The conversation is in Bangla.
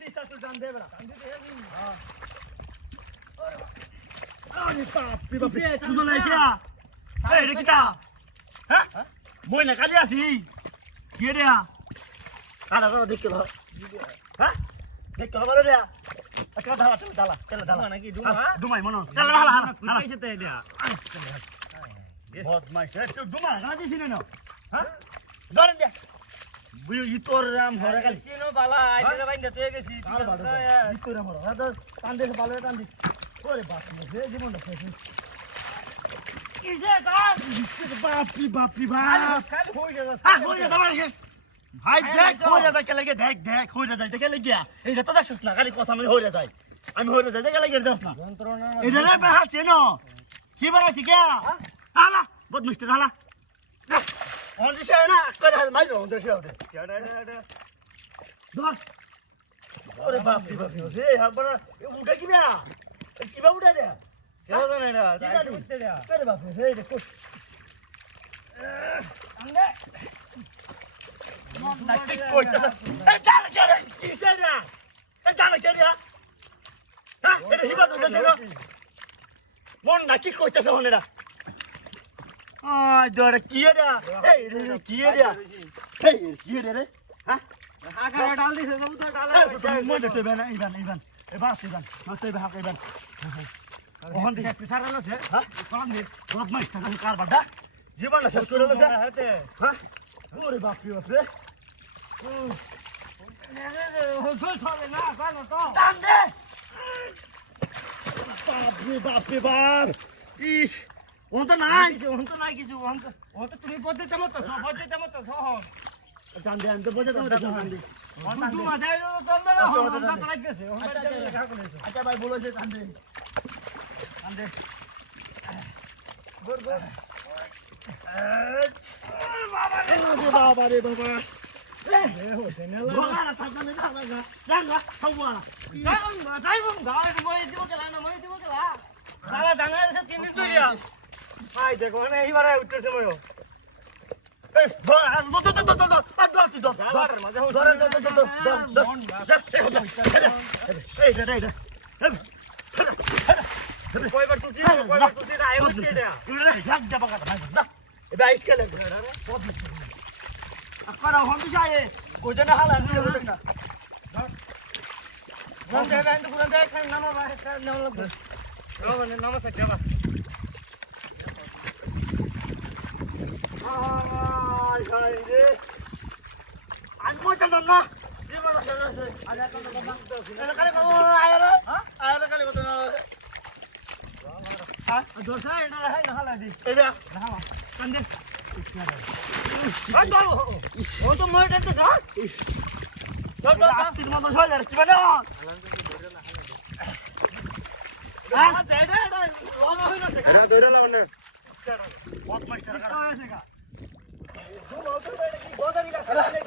দিস তুই টান দে বেড়া টান দিতে হ্যাঁ আরে বাপ রে বাপ তুই নাই কিয়া এই রে কিটা হ্যাঁ মই না কালি আছি কি রে কাটা কাটা দেখ লো হ্যাঁ দেখ লো বলে রে আচ্ছা দালা দালা চল দালা নাকি দুমাই মনো দালা দালা হালা কইছে তে দিয়া বদমাইশ তুই দুমা কাটা দিছিস না হ্যাঁ ধরেন দে বুই ইতর রাম ঘরে কালি সিনো বালা আইতে বাইন্দা তুই গেছি ইতর রাম ঘরে দাদা টান দে ভালো টান দি ওরে বাপ রে জীবনটা শেষ কিসে কাজ বাপি বাপি বাপ কাল হই যা হই যা তোমার ভাই দেখ হই যা কে লাগে দেখ দেখ হই যা কে লাগে এইটা তো দেখছস না খালি কথা আমি হই যা যাই আমি হই যা কে লাগে দেখছ না যন্ত্রণা এটা রে বাহা চেনো কি বানাইছি কে হালা বদমিষ্ট হালা On the show now, got to have my own the show. What? What about people? Hey, how about you? Give me out. Give out there. Get on it. Get about it. Hey, the cook. And there. Not kick point. Hey, Dana, get it. You said that. Hey, Dana, get it. Huh? He was on the show. One, not kick point. On it. Dora kiera hey kiera hey kiera ha ha डाल दी सब तो डाला मन तो बेना इधर इधर ए बात इधर मत बे हाक इधर ओहन दी पिसारलो से हा कोन दे बहुत मस्त कार बड़ा जीवन से करलो से हा ओरे बाप रे बाप रे हो सो छोले ना सानो तो टान दे बाप रे बाप इस ও তো নাই কিছু ও তো তুমি পড়তে চামত তো সব পড়তে চামত তো সব জান দে তো পড়তে চামত জান দে তুই মাঝে তো মেলা হল তো লাগ গেছে আচ্ছা ভাই বলেছে জান দে গুড গুড বাবা রে বাবা এ হতে না লাগা থাকা না লাগা জাঙ্গা খাওয়া যাই বম গায় মই দিব গেলা সারা জাঙ্গা এসে 3 দিন ধরিয়া Ay, দেখো না এইবারে উঠতেছে ময়ো এই ধর এই কয়বার তুই না আয় হচ্ছে এটা এটা এক যাবা কথা না এটা আইস কে লাগে আকরা হন দিশায়ে কইতে না হালা নিয়ে বলেন না কোন জায়গা এন্ড কোন জায়গা খান নামা নাম লাগবে নামা সাথে যাবা Ay, ay, I'm going to go now. You want to say that? I got to go back. I got to go. I got to go. Ah, don't say it. I know how to do it. Yeah. Now, come here. What do? What do more than this? Huh? Don't go. This mama show you. Come on. Ah, that is. Long way to go. Yeah, do it now. What much? What much?